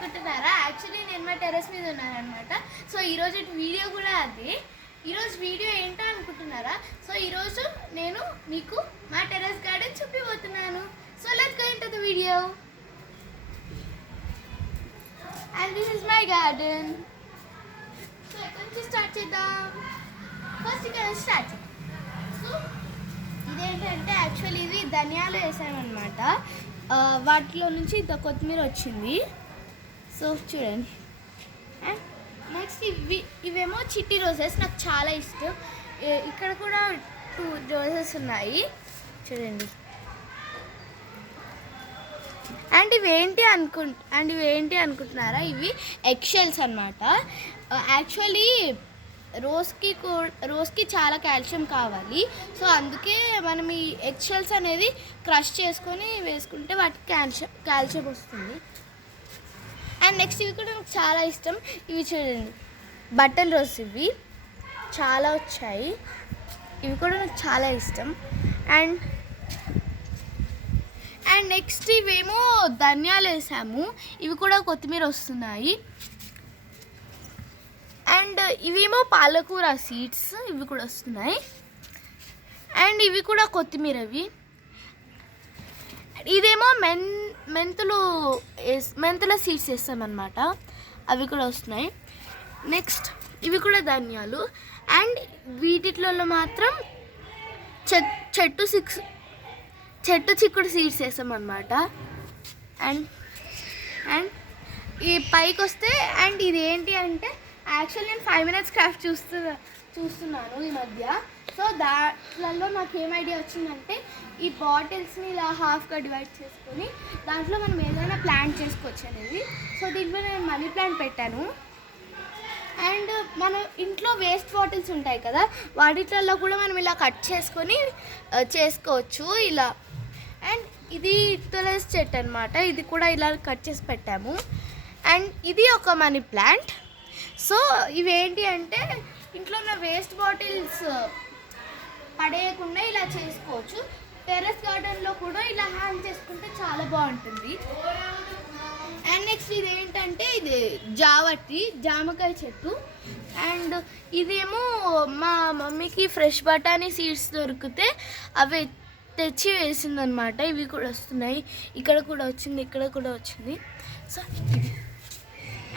అనుకుంటున్నారా? యాక్చువల్లీ నేను మా టెర్రస్ మీద ఉన్నాను అనమాట. సో ఈరోజు వీడియో కూడా అదే. ఈరోజు వీడియో ఏంటో అనుకుంటున్నారా? సో ఈరోజు నేను మీకు మా టెర్రస్ గార్డెన్ చూపిపోతున్నాను. So let's go into the video. And this is my garden. So ఎక్కడి నుంచి స్టార్ట్ చేద్దాం? ఫస్ట్ ఇక్కడ స్టార్ట్ చేద్దాం. సో ఇదేంటంటే యాక్చువల్లీ ఇవి ధనియాలు వేసామన్నమాట. వాటిలో నుంచి ఇంత కొత్తిమీర వచ్చింది. సో చూడండి. అండ్ నెక్స్ట్ ఇవేమో చిట్టి రోజెస్, నాకు చాలా ఇష్టం. ఇక్కడ కూడా 2 రోజెస్ ఉన్నాయి చూడండి. అండ్ ఇవేంటి అనుకుంటున్నారా? ఇవి ఎగ్షెల్స్ అన్నమాట. యాక్చువల్లీ రోజ్కి చాలా కాల్షియం కావాలి. సో అందుకే మనం ఈ ఎగ్షెల్స్ అనేది క్రష్ చేసుకొని వేసుకుంటే వాటికి కాల్షియం వస్తుంది. అండ్ నెక్స్ట్ ఇవి కూడా నాకు చాలా ఇష్టం. ఇవి చూడండి, బటన్ రోజ్. ఇవి చాలా వచ్చాయి. ఇవి కూడా నాకు చాలా ఇష్టం. అండ్ నెక్స్ట్ ఇవేమో ధనియాలు వేసాము. ఇవి కూడా కొత్తిమీర వస్తున్నాయి. అండ్ ఇవేమో పాలకూర సీడ్స్, ఇవి కూడా వస్తున్నాయి. అండ్ ఇవి కూడా కొత్తిమీరవి. ఇదేమో మెంతుల సీడ్స్ వేస్తామన్నమాట. అవి కూడా వస్తున్నాయి. నెక్స్ట్ ఇవి కూడా ధనియాలు. అండ్ వీటిలో మాత్రం చెట్టు చిక్కుడు సీడ్స్ వేస్తామన్నమాట. అండ్ ఈ పైకి వస్తే, అండ్ ఇది ఏంటి అంటే యాక్చువల్లీ నేను 5 minutes క్రాఫ్ట్ చూస్తున్నాను ఈ మధ్య. సో దాంట్లో నాకు ఏం ఐడియా వచ్చిందంటే, ఈ బాటిల్స్ని ఇలా హాఫ్గా డివైడ్ చేసుకొని దాంట్లో మనం ఏదైనా ప్లాంట్ చేసుకోవచ్చు అనేది. సో దీంట్లో నేను మనీ ప్లాంట్ పెట్టాను. అండ్ మన ఇంట్లో వేస్ట్ బాటిల్స్ ఉంటాయి కదా, వాటిల్లో కూడా మనం ఇలా కట్ చేసుకొని చేసుకోవచ్చు ఇలా. అండ్ ఇది తులసి చెట్టు అనమాట. ఇది కూడా ఇలా కట్ చేసి పెట్టాము. అండ్ ఇది ఒక మనీ ప్లాంట్. సో ఇవేంటి అంటే ఇంట్లో ఉన్న వేస్ట్ బాటిల్స్ పడేయకుండా ఇలా చేసుకోవచ్చు. టెర్రస్ గార్డెన్లో కూడా ఇలా హ్యాంగ్ చేసుకుంటే చాలా బాగుంటుంది. అండ్ నెక్స్ట్ ఇదేంటంటే ఇది జామకాయ చెట్టు. అండ్ ఇదేమో మా మమ్మీకి ఫ్రెష్ బఠానీ సీడ్స్ దొరికితే అవి తెచ్చి వేసిందనమాట. ఇవి కూడా వస్తున్నాయి. ఇక్కడ కూడా వచ్చింది, ఇక్కడ కూడా వచ్చింది. సో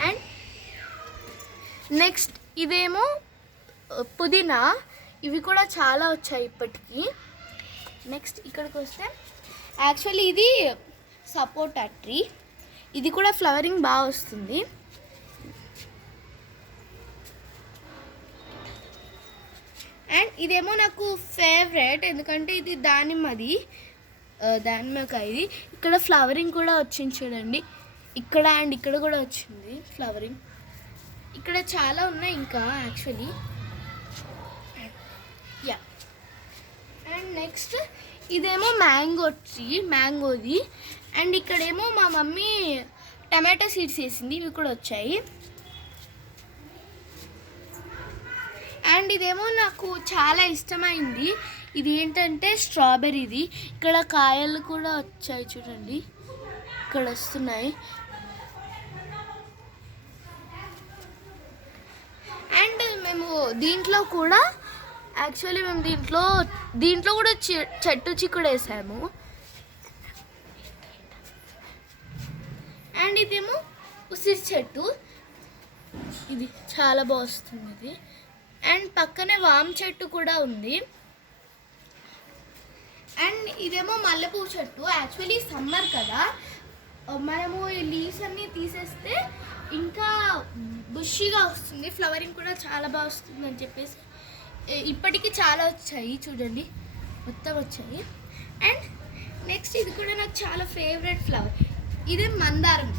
అండ్ నెక్స్ట్ ఇదేమో పుదీనా. ఇవి కూడా చాలా వచ్చాయి ఇప్పటికీ. నెక్స్ట్ ఇక్కడికి వస్తే యాక్చువల్లీ ఇది సపోటా ట్రీ. ఇది కూడా ఫ్లవరింగ్ బాగా వస్తుంది. అండ్ ఇదేమో నాకు ఫేవరెట్, ఎందుకంటే ఇది దానిమ్మకాయది. ఇక్కడ ఫ్లవరింగ్ కూడా వచ్చింది చూడండి. ఇక్కడ అండ్ ఇక్కడ కూడా వచ్చింది ఫ్లవరింగ్. ఇక్కడ చాలా ఉన్నాయి ఇంకా యాక్చువల్లీ. యా. అండ్ నెక్స్ట్ ఇదేమో మ్యాంగోది. అండ్ ఇక్కడేమో మా మమ్మీ టమాటో సీడ్స్ వేసింది. ఇవి కూడా వచ్చాయి. అండ్ ఇదేమో నాకు చాలా ఇష్టమైంది. ఇది ఏంటంటే స్ట్రాబెర్రీది. ఇక్కడ కాయలు కూడా వచ్చాయి చూడండి, ఇక్కడ వస్తున్నాయి. అండ్ మేము దీంట్లో కూడా చెట్టు చిక్కుడు వేసాము. అండ్ ఇదేమో ఉసిరి చెట్టు. ఇది చాలా బాగా వస్తుంది ఇది. అండ్ పక్కనే వామ్ చెట్టు కూడా ఉంది. అండ్ ఇదేమో మల్లెపూ చెట్టు. యాక్చువల్లీ సమ్మర్ కదా, మనము ఈ లీవ్స్ అన్నీ తీసేస్తే ఇంకా బుషీగా వస్తుంది. ఫ్లవరింగ్ కూడా చాలా బాగా వస్తుంది అని చెప్పేసి ఇప్పటికీ చాలా వచ్చాయి చూడండి, మొత్తం వచ్చాయి. అండ్ నెక్స్ట్ ఇది కూడా నాకు చాలా ఫేవరెట్ ఫ్లవర్. ఇది మందారం.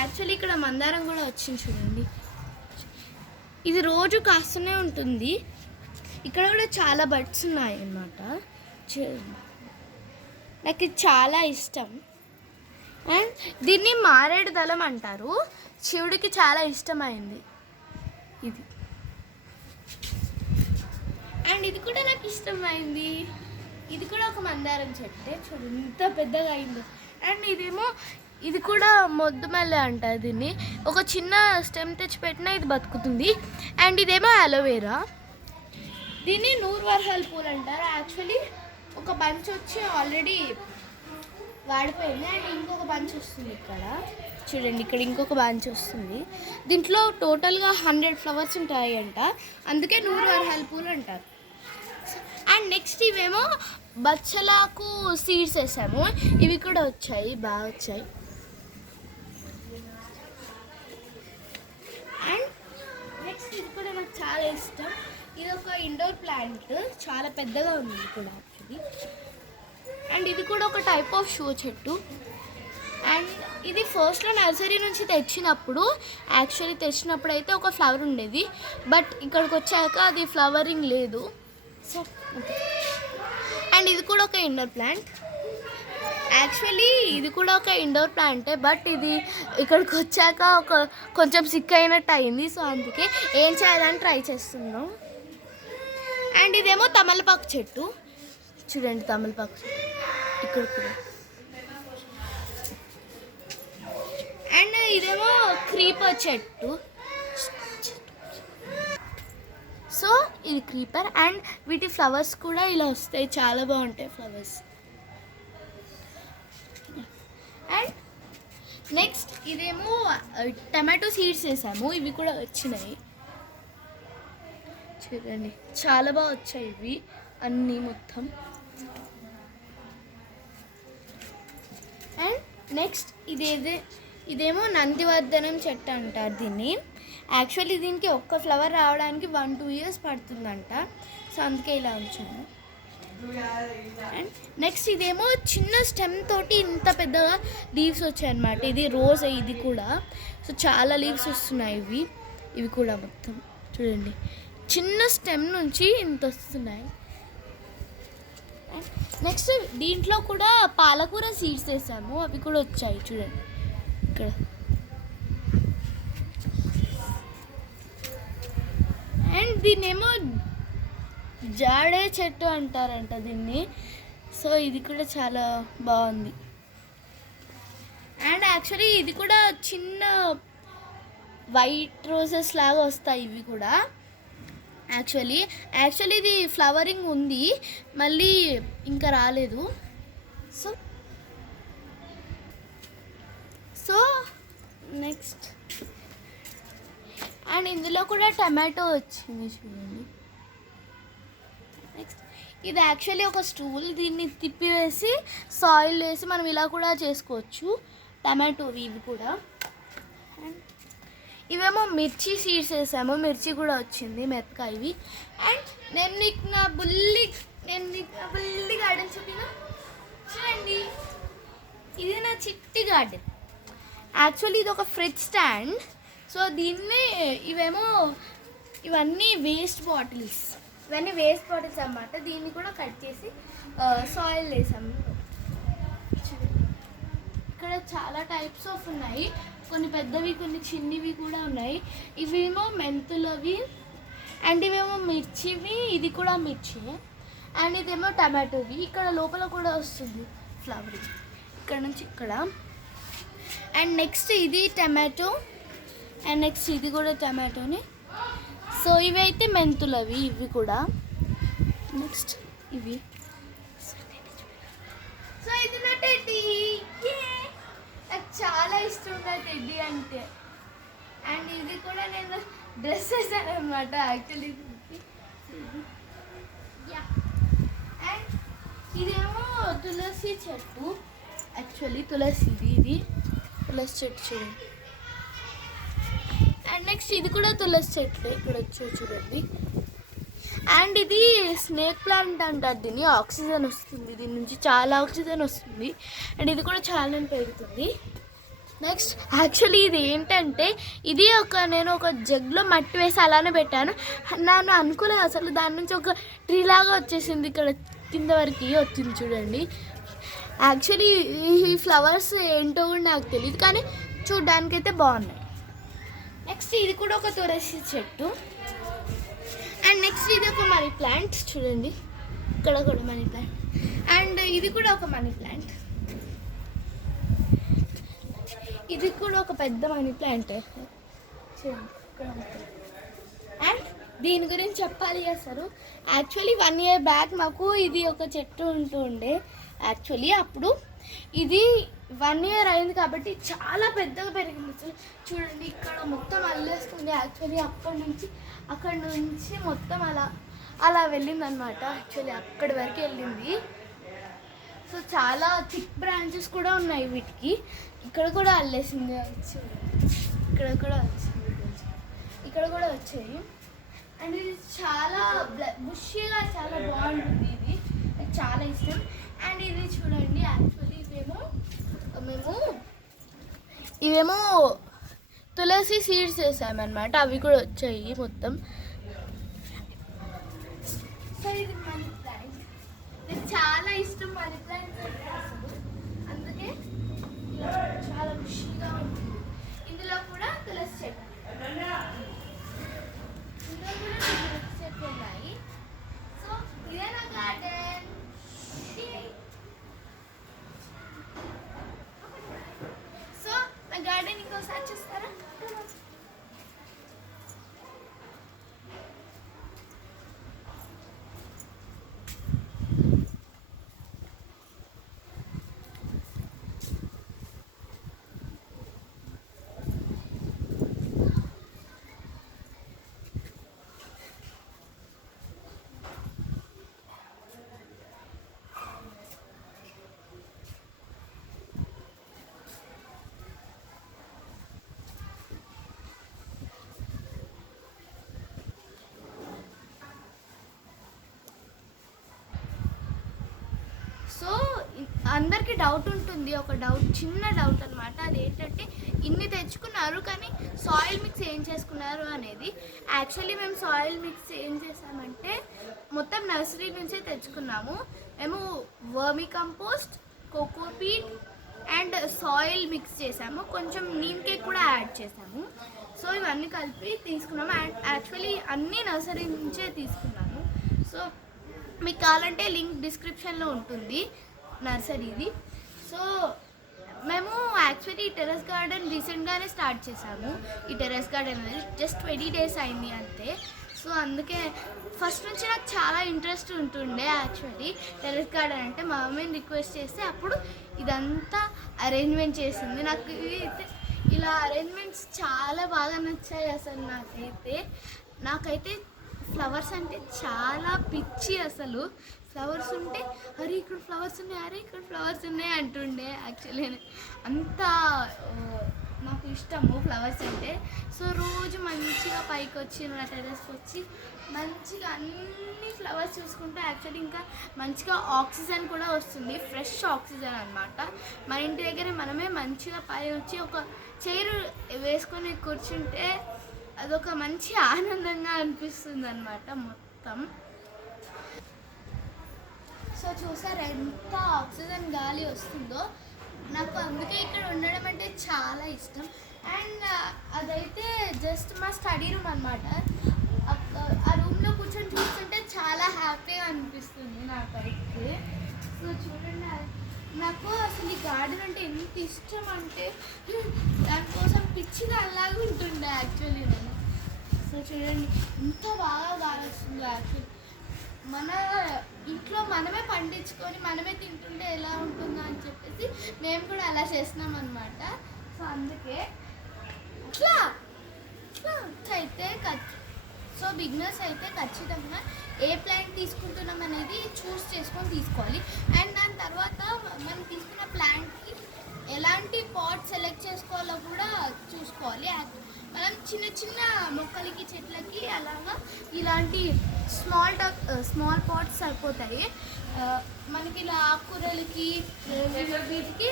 యాక్చువల్లీ ఇక్కడ మందారం కూడా వచ్చింది చూడండి. ఇది రోజు కాస్తూనే ఉంటుంది. ఇక్కడ కూడా చాలా బడ్స్ ఉన్నాయి అన్నమాట. నాకు ఇది చాలా ఇష్టం. అండ్ దీన్ని మారేడు దళం అంటారు. శివుడికి చాలా ఇష్టమైంది ఇది. అండ్ ఇది కూడా నాకు ఇష్టమైంది. ఇది కూడా ఒక మందారం చెట్టే, చూడండి ఎంత పెద్దగా అయిందో. అండ్ ఇదేమో ఇది కూడా మొద్దుమల్లె అంటారు దీన్ని. ఒక చిన్న స్టెమ్ తెచ్చి పెట్టినా ఇది బతుకుతుంది. అండ్ ఇదేమో అలోవేరా. దీన్ని నూర్వర్హల్ పూలు అంటారు. యాక్చువల్లీ ఒక బంచ్ వచ్చి ఆల్రెడీ వాడిపోయింది అండ్ ఇంకొక బంచ్ వస్తుంది ఇక్కడ చూడండి. ఇక్కడ ఇంకొక బంచ్ వస్తుంది. దీంట్లో టోటల్గా 100 ఫ్లవర్స్ ఉంటాయి అంట, అందుకే నూర్వర్హల్ పూలు అంటారు. అండ్ నెక్స్ట్ ఇవేమో బచ్చలాకు సీడ్స్ వేసాము. ఇవి కూడా వచ్చాయి, బాగా వచ్చాయి. అండ్ నెక్స్ట్ ఇది కూడా నాకు చాలా ఇష్టం. ఇది ఒక ఇండోర్ ప్లాంట్, చాలా పెద్దగా ఉంది ఇది కూడా యాక్చువల్లీ. అండ్ ఇది కూడా ఒక టైప్ ఆఫ్ షో చెట్టు. అండ్ ఇది ఫస్ట్లో నర్సరీ నుంచి తెచ్చినప్పుడు అయితే ఒక ఫ్లవర్ ఉండేది, బట్ ఇక్కడికి వచ్చాక అది ఫ్లవరింగ్ లేదు. సో అండ్ ఇది కూడా ఒక ఇండోర్ ప్లాంట్. యాక్చువల్లీ ఇది కూడా ఒక ఇండోర్ ప్లాంటే, బట్ ఇది ఇక్కడికి వచ్చాక కొంచెం సిక్ అయినట్టు అయింది. సో అందుకే ఏం చేయాలని ట్రై చేస్తున్నాం. అండ్ ఇదేమో తమలపాకు చెట్టు చూడండి, తమలపాకు ఇక్కడ కూడా. అండ్ ఇదేమో క్రీపర్ చెట్టు. సో ఇది క్రీపర్. అండ్ వీటి ఫ్లవర్స్ కూడా ఇలా వస్తాయి, చాలా బాగుంటాయి ఫ్లవర్స్. అండ్ నెక్స్ట్ ఇదేమో టమాటో సీడ్స్ వేసాము, ఇవి కూడా వచ్చినాయి చూడండి, చాలా బాగా వచ్చాయి ఇవి అన్నీ మొత్తం. అండ్ నెక్స్ట్ ఇదేమో నందివర్ధనం చెట్టు అంటారు దీన్ని. యాక్చువల్లీ దీనికి ఒక్క ఫ్లవర్ రావడానికి 1-2 years పడుతుందంట. సో అందుకే ఇలా ఉంచాను. అండ్ నెక్స్ట్ ఇదేమో చిన్న స్టెమ్ తోటి ఇంత పెద్దగా లీవ్స్ వచ్చాయన్నమాట. ఇది రోజ్, ఇది కూడా. సో చాలా లీవ్స్ వస్తున్నాయి ఇవి కూడా మొత్తం చూడండి, చిన్న స్టెమ్ నుంచి ఇంత వస్తున్నాయి. నెక్స్ట్ దీంట్లో కూడా పాలకూర సీడ్స్ వేసాము, అవి కూడా వచ్చాయి చూడండి ఇక్కడ. అండ్ దీన్నేమో జాడే చెట్టు అంటారంట దీన్ని. సో ఇది కూడా చాలా బాగుంది. అండ్ యాక్చువల్లీ ఇది కూడా చిన్న వైట్ రోజెస్ లాగా వస్తాయి ఇవి కూడా. యాక్చువల్లీ ఇది ఫ్లవరింగ్ ఉంది, మళ్ళీ ఇంకా రాలేదు. సో నెక్స్ట్ అండ్ ఇందులో కూడా టమాటో వచ్చింది చూడండి. నెక్స్ట్ ఇది యాక్చువల్లీ ఒక స్టూల్, దీన్ని తిప్పివేసి సాయిల్ వేసి మనం ఇలా కూడా చేసుకోవచ్చు టమాటోవి ఇవి కూడా. అండ్ ఇవేమో మిర్చి సీడ్స్ వేసాము, మిర్చి కూడా వచ్చింది మిరపకాయవి. అండ్ నేను నీకు నా బుల్లి గార్డెన్ చూపినా చూడండి, ఇది నా చిట్టి గార్డెన్. యాక్చువల్లీ ఇది ఒక ఫ్రిడ్జ్ స్టాండ్. సో దీన్ని ఇవన్నీ వేస్ట్ బాటిల్స్ అన్నమాట. దీన్ని కూడా కట్ చేసి సాయిల్ వేసాము. ఇక్కడ చాలా టైప్స్ ఆఫ్ ఉన్నాయి, కొన్ని పెద్దవి కొన్ని చిన్నవి కూడా ఉన్నాయి. ఇవేమో మెంతులవి అండ్ ఇవేమో మిర్చివి, ఇది కూడా మిర్చి. అండ్ ఇదేమో టమాటోవి. ఇక్కడ లోపల కూడా వస్తుంది ఫ్లవర్ ఇక్కడ నుంచి ఇక్కడ. అండ్ నెక్స్ట్ ఇది టమాటో. అండ్ నెక్స్ట్ ఇది కూడా టమాటోని. సో ఇవి అయితే మెంతులవి ఇవి కూడా. నెక్స్ట్ ఇవి. సో ఇది నా టెడ్డీ, నాకు చాలా ఇష్టం నా టెడ్డీ అంటే. అండ్ ఇది కూడా నేను డ్రెస్ వేసాను అనమాట యాక్చువల్లీ. అండ్ ఇదేమో తులసి చెట్టు. యాక్చువల్లీ ఇది తులసి చెట్టు చూడండి. అండ్ నెక్స్ట్ ఇది కూడా తులసి చెట్టు ఇక్కడ వచ్చి చూడండి. అండ్ ఇది స్నేక్ ప్లాంట్ అంటారు దీన్ని. ఆక్సిజన్ వస్తుంది దీని నుంచి, చాలా ఆక్సిజన్ వస్తుంది. అండ్ ఇది కూడా చాలా పెరుగుతుంది. నెక్స్ట్ యాక్చువల్లీ ఇది ఏంటంటే నేను ఒక జగ్లో మట్టి వేసి అలానే పెట్టాను. నేను అనుకోలేదు అసలు, దాని నుంచి ఒక ట్రీ లాగా వచ్చేసింది, ఇక్కడ కింద వరకు వచ్చింది చూడండి. యాక్చువల్లీ ఈ ఫ్లవర్స్ ఏంటో కూడా నాకు తెలియదు, కానీ చూడ్డానికైతే బాగున్నాయి. నెక్స్ట్ ఇది కూడా ఒక తులసి చెట్టు. అండ్ నెక్స్ట్ ఇది ఒక మనీ ప్లాంట్ చూడండి, ఇక్కడ కూడా మనీ ప్లాంట్. అండ్ ఇది కూడా ఒక మనీ ప్లాంట్. ఇది కూడా ఒక పెద్ద మనీ ప్లాంట్. అండ్ దీని గురించి చెప్పాలి అసలు యాక్చువల్లీ 1 year బ్యాక్ మాకు ఇది ఒక చెట్టు ఉంటుండే. యాక్చువల్లీ అప్పుడు ఇది 1 year అయింది కాబట్టి చాలా పెద్దగా పెరిగింది. అసలు చూడండి ఇక్కడ మొత్తం అల్లేస్తుంది. యాక్చువల్లీ అక్కడ నుంచి మొత్తం అలా వెళ్ళింది అనమాట. యాక్చువల్లీ అక్కడి వరకు వెళ్ళింది. సో చాలా థిక్ బ్రాంచెస్ కూడా ఉన్నాయి వీటికి. ఇక్కడ కూడా అల్లేసింది. ఇక్కడ కూడా వచ్చాయి. అండ్ ఇది చాలా బుషీగా చాలా బాగుంటుంది. ఇది నాకు చాలా ఇష్టం. అండ్ ఇది చూడండి యాక్చువల్లీ ఇవేమో తులసి సీడ్స్ వేసామన్నమాట. అవి కూడా వచ్చాయి మొత్తం. సో ఇది మనీ ప్లాంట్. నాకు చాలా ఇష్టం మనీ ప్లాంట్ అసలు. అందుకే చాలా ఖుషిగా ఉంటుంది. ఇందులో కూడా తులసి చెట్టు ఉన్నాయి. సో ఇదే నా గార్డెన్. సో నా గార్డెన్ ఇంకోసారి చూస్తారా? సో అందరికీ డౌట్ ఉంటుంది, ఒక చిన్న డౌట్ అనమాట. అదేంటంటే ఇన్ని తెచ్చుకున్నారు కానీ సాయిల్ మిక్స్ ఏం చేసుకున్నారు అనేది. యాక్చువల్లీ మేము సాయిల్ మిక్స్ ఏం చేసామంటే మొత్తం నర్సరీ నుంచే తెచ్చుకున్నాము. మేము vermi compost, cocopeat and soil mix చేసాము. కొంచెం నీమ్ కేక్ కూడా యాడ్ చేసాము. సో ఇవన్నీ కలిపి తీసుకున్నాము. అండ్ యాక్చువల్లీ అన్నీ నర్సరీ నుంచే తీసుకున్నాము. సో మీకు కావాలంటే లింక్ డిస్క్రిప్షన్లో ఉంటుంది నర్సరీది. సో మేము యాక్చువల్లీ టెర్రస్ గార్డెన్ రీసెంట్గానే స్టార్ట్ చేసాము. ఈ టెర్రస్ గార్డెన్ అనేది జస్ట్ 20 days అయింది అంతే. సో అందుకే ఫస్ట్ నుంచి నాకు చాలా ఇంట్రెస్ట్ ఉంటుండే యాక్చువల్లీ టెర్రస్ గార్డెన్ అంటే. మా మమ్మీని రిక్వెస్ట్ చేస్తే అప్పుడు ఇదంతా అరేంజ్మెంట్ చేసింది. నాకు ఇలా అరేంజ్మెంట్స్ చాలా బాగా నచ్చాయి అసలు. నాకైతే ఫ్లవర్స్ అంటే చాలా పిచ్చి అసలు. ఫ్లవర్స్ ఉంటే అరే ఇక్కడ ఫ్లవర్స్ ఉన్నాయి అంటుండే. యాక్చువల్లీ అంత నాకు ఇష్టము ఫ్లవర్స్ అంటే. సో రోజు మంచిగా పైకి వచ్చి నా టెర్రస్కి వచ్చి మంచిగా అన్ని ఫ్లవర్స్ చూసుకుంటే యాక్చువల్లీ ఇంకా మంచిగా ఆక్సిజన్ కూడా వస్తుంది, ఫ్రెష్ ఆక్సిజన్ అనమాట. మన ఇంటి దగ్గర మనమే మంచిగా పై వచ్చి ఒక చైర్ వేసుకొని కూర్చుంటే అదొక మంచి ఆనందంగా అనిపిస్తుంది అనమాట మొత్తం. సో చూసారు ఎంత ఆక్సిజన్ గాలి వస్తుందో. నాకు అందుకే ఇక్కడ ఉండడం అంటే చాలా ఇష్టం. అండ్ అదైతే జస్ట్ మా స్టడీ రూమ్ అనమాట. ఆ రూమ్లో కూర్చొని చూస్తుంటే చాలా హ్యాపీగా అనిపిస్తుంది నాకైతే. సో చూడండి నాకు అసలు ఈ గార్డెన్ అంటే ఎంత ఇష్టం అంటే దానికోసం పిచ్చిగా అలాగే ఉంటుండే యాక్చువల్లీ నేను. సో చూడండి ఎంత బాగా గాలి వస్తుందో. యాక్చువల్లీ మన ఇంట్లో మనమే పండించుకొని మనమే తింటుంటే ఎలా ఉంటుందో అని చెప్పేసి మేము కూడా అలా చేస్తున్నాం అనమాట. సో అందుకే అయితే సో బిగినర్స్ అయితే ఖచ్చితంగా ఏ ప్లాంట్ తీసుకుంటున్నాం అనేది చూస్ చేసుకొని తీసుకోవాలి. అండ్ దాని తర్వాత మనం తీసుకున్న ప్లాంట్కి ఎలాంటి పాట్ సెలెక్ట్ చేసుకోవాలో కూడా చూసుకోవాలి. మనం చిన్న మొక్కలకి చెట్లకి అలాగా ఇలాంటి స్మాల్ పాట్స్ సరిపోతాయి మనకి. ఇలా ఆకుకూరలకి వీటికి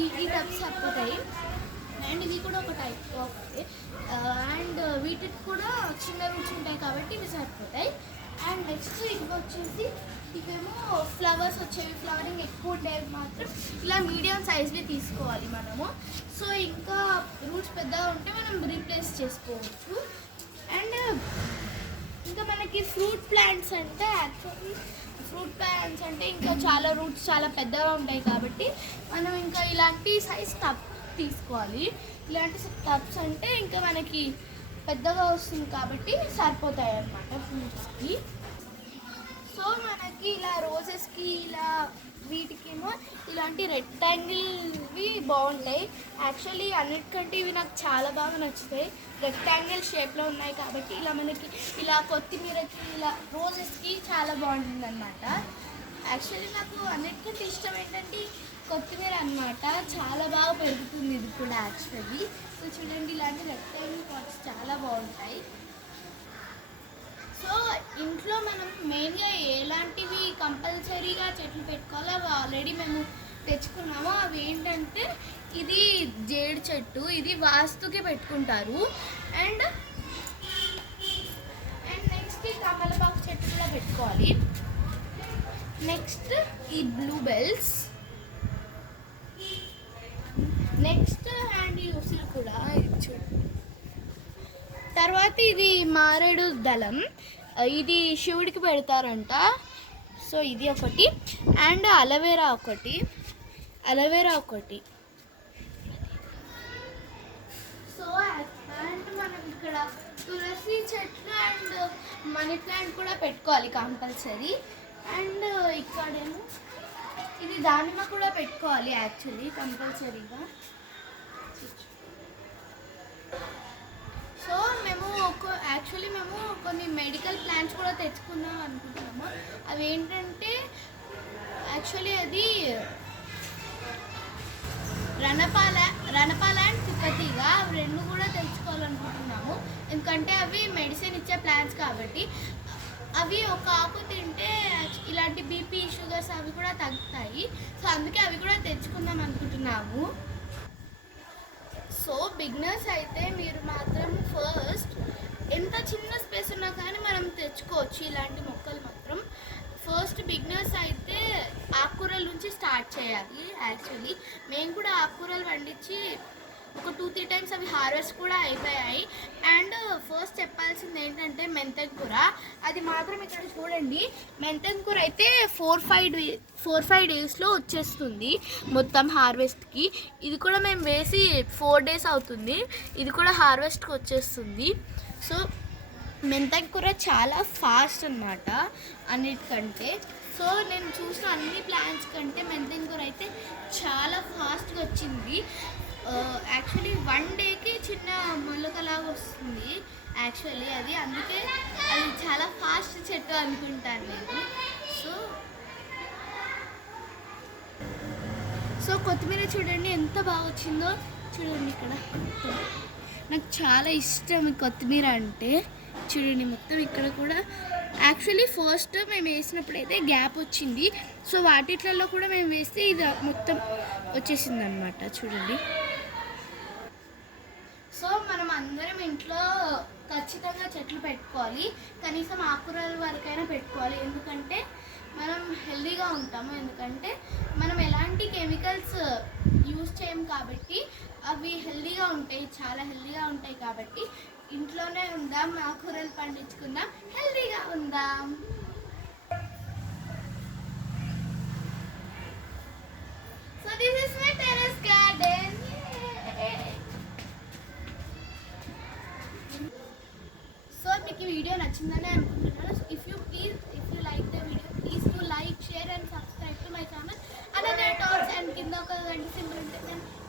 ఈ టైప్స్ సరిపోతాయి. అండ్ ఇవి కూడా ఒక టైప్ ఆఫ్ అండ్ వీటికి కూడా చిన్న రూట్స్ ఉంటాయి కాబట్టి ఇవి సరిపోతాయి. అండ్ నెక్స్ట్ ఇవి వచ్చేసి ఇవేమో ఫ్లవర్స్ వచ్చేవి, ఫ్లవరింగ్ ఎక్కువ ఉండేవి మాత్రం ఇలా మీడియం సైజ్ని తీసుకోవాలి మనము. సో ఇంకా రూట్స్ పెద్దగా ఉంటే మనం రీప్లేస్ చేసుకోవచ్చు. అండ్ ఇంకా మనకి ఫ్రూట్ ప్లాంట్స్ అంటే యాక్చువల్లీ ఇంకా చాలా రూట్స్ చాలా పెద్దగా ఉంటాయి కాబట్టి మనం ఇంకా ఇలాంటి సైజ్ తీసుకోవాలి. ఇలాంటి టబ్స్ అంటే ఇంకా మనకి పెద్దగా వస్తుంది కాబట్టి సరిపోతాయి అన్నమాట ఫ్రూట్స్కి. సో మనకి ఇలా రోజెస్కి ఇలా వీటికేమో ఇలాంటి రెక్టాంగిల్వి బాగుంటాయి. యాక్చువల్లీ అన్నిటికంటే ఇవి నాకు చాలా బాగా నచ్చుతాయి. రెక్టాంగిల్ షేప్లో ఉన్నాయి కాబట్టి ఇలా మనకి ఇలా కొత్తిమీరకి ఇలా రోజెస్కి చాలా బాగుంటుంది అనమాట. యాక్చువల్లీ నాకు అన్నిటికంటే ఇష్టం ఏంటంటే కొత్తిమీర అనమాట. చాలా బాగా పెరుగుతుంది ఇది కూడా యాక్చువల్లీ. సో చూడండి ఇలాంటి రెక్టాంగిల్ పాట్స్ చాలా బాగుంటాయి. సో ఇంట్లో మనం మెయిన్గా ఎలాంటివి కంపల్సరీగా చెట్లు పెట్టుకోవాలో అవి ఆల్రెడీ మేము తెచ్చుకున్నాము. అవి ఏంటంటే ఇది జేడు చెట్టు, ఇది వాస్తుకి పెట్టుకుంటారు. అండ్ నెక్స్ట్ ఈ తమలపాకు చెట్టు కూడా పెట్టుకోవాలి. నెక్స్ట్ ఈ బ్లూబెల్స్, నెక్స్ట్ అండ్ ఈ ఉసిరి కూడా తర్వాత ఇది మారేడు దళం, ఇది శివుడికి పెడతారంట. సో ఇది ఒకటి. అండ్ అలోవెరా ఒకటి. సో అండ్ మనం ఇక్కడ తులసి చెట్లు అండ్ మనీ ప్లాంట్ కూడా పెట్టుకోవాలి కంపల్సరీ. అండ్ ఇక్కడేమో ఇది దానిమ్మ కూడా పెట్టుకోవాలి యాక్చువల్లీ కంపల్సరీగా. సో మేము కొన్ని మెడికల్ ప్లాంట్స్ కూడా తెచ్చుకుందాం అనుకుంటున్నాము. అవి ఏంటంటే యాక్చువల్లీ అది రణపాల అండ్ కుక్కతీగ, అవి రెండు కూడా తెచ్చుకోవాలనుకుంటున్నాము. ఎందుకంటే అవి మెడిసిన్ ఇచ్చే ప్లాంట్స్ కాబట్టి. అవి ఒక ఆకు తింటే ఇలాంటి బీపీ షుగర్స్ అవి కూడా తగ్గుతాయి. సో అందుకే అవి కూడా తెచ్చుకుందాం అనుకుంటున్నాము. సో బిగినర్స్ అయితే మీరు మాత్రం ఫస్ట్ ఎంత చిన్న స్పేస్ ఉన్నా కానీ మనం తెచ్చుకోవచ్చు ఇలాంటి మొక్కలు మాత్రం. ఫస్ట్ బిగినర్స్ అయితే ఆకుకూరల నుంచి స్టార్ట్ చేయాలి. యాక్చువల్లీ మేము కూడా ఆకుకూరలు పండించి ఒక 2-3 టైమ్స్ అవి హార్వెస్ట్ కూడా అయిపోయాయి. అండ్ ఫస్ట్ చెప్పాల్సింది ఏంటంటే మెంతెం కూర, అది మాత్రం ఇక్కడ చూడండి. మెంతెం కూర అయితే 4-5 డేస్లో వచ్చేస్తుంది మొత్తం హార్వెస్ట్కి. ఇది కూడా మేము వేసి 4 డేస్ అవుతుంది, ఇది కూడా హార్వెస్ట్కి వచ్చేస్తుంది. సో మెంతెం కూర చాలా ఫాస్ట్ అన్నమాట అన్నిటికంటే. సో నేను చూసిన అన్ని ప్లాంట్స్ కంటే మెంతెం కూర అయితే చాలా ఫాస్ట్గా వచ్చింది. యాక్చువల్లీ 1 డేకి చిన్న మొలకలాగా వస్తుంది యాక్చువల్లీ అది, అందుకే అది చాలా ఫాస్ట్ చెట్టు అనుకుంటాను నేను. సో కొత్తిమీర చూడండి ఎంత బాగా వచ్చిందో చూడండి. ఇక్కడ నాకు చాలా ఇష్టం కొత్తిమీర అంటే. చూడండి మొత్తం ఇక్కడ కూడా యాక్చువల్లీ ఫస్ట్ మేము వేసినప్పుడు అయితే గ్యాప్ వచ్చింది. సో వాటిట్లలో కూడా మేము వేస్తే ఇది మొత్తం వచ్చేసింది అనమాట. చూడండి. సో మనం అందరం ఇంట్లో ఖచ్చితంగా చెట్లు పెట్టుకోవాలి, కనీసం ఆకుకూరల వరకైనా పెట్టుకోవాలి. ఎందుకంటే మనం హెల్దీగా ఉంటాము, ఎందుకంటే మనం ఎలాంటి కెమికల్స్ యూజ్ చేయం కాబట్టి అవి హెల్దీగా ఉంటాయి, చాలా హెల్దీగా ఉంటాయి. కాబట్టి ఇంట్లోనే ఉందాం, ఆకుకూరలు పండించుకుందాం, హెల్దీగా ఉందాం. So this is my terrace garden. So మీకు ఈ వీడియో నచ్చిందని అనుకుంటున్నాను. If you like the video please to like, share and subscribe to my channel another talks. And కింద ఒక గంట సింబల్ ఉంటే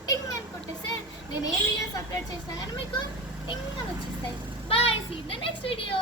టింగ్ అని కొట్టేస్తే నేను ఏ వీడియోస్ అప్లోడ్ చేసినా కానీ మీకు టింగ్ అని వచ్చేస్తాయి. Bye, see in the next video.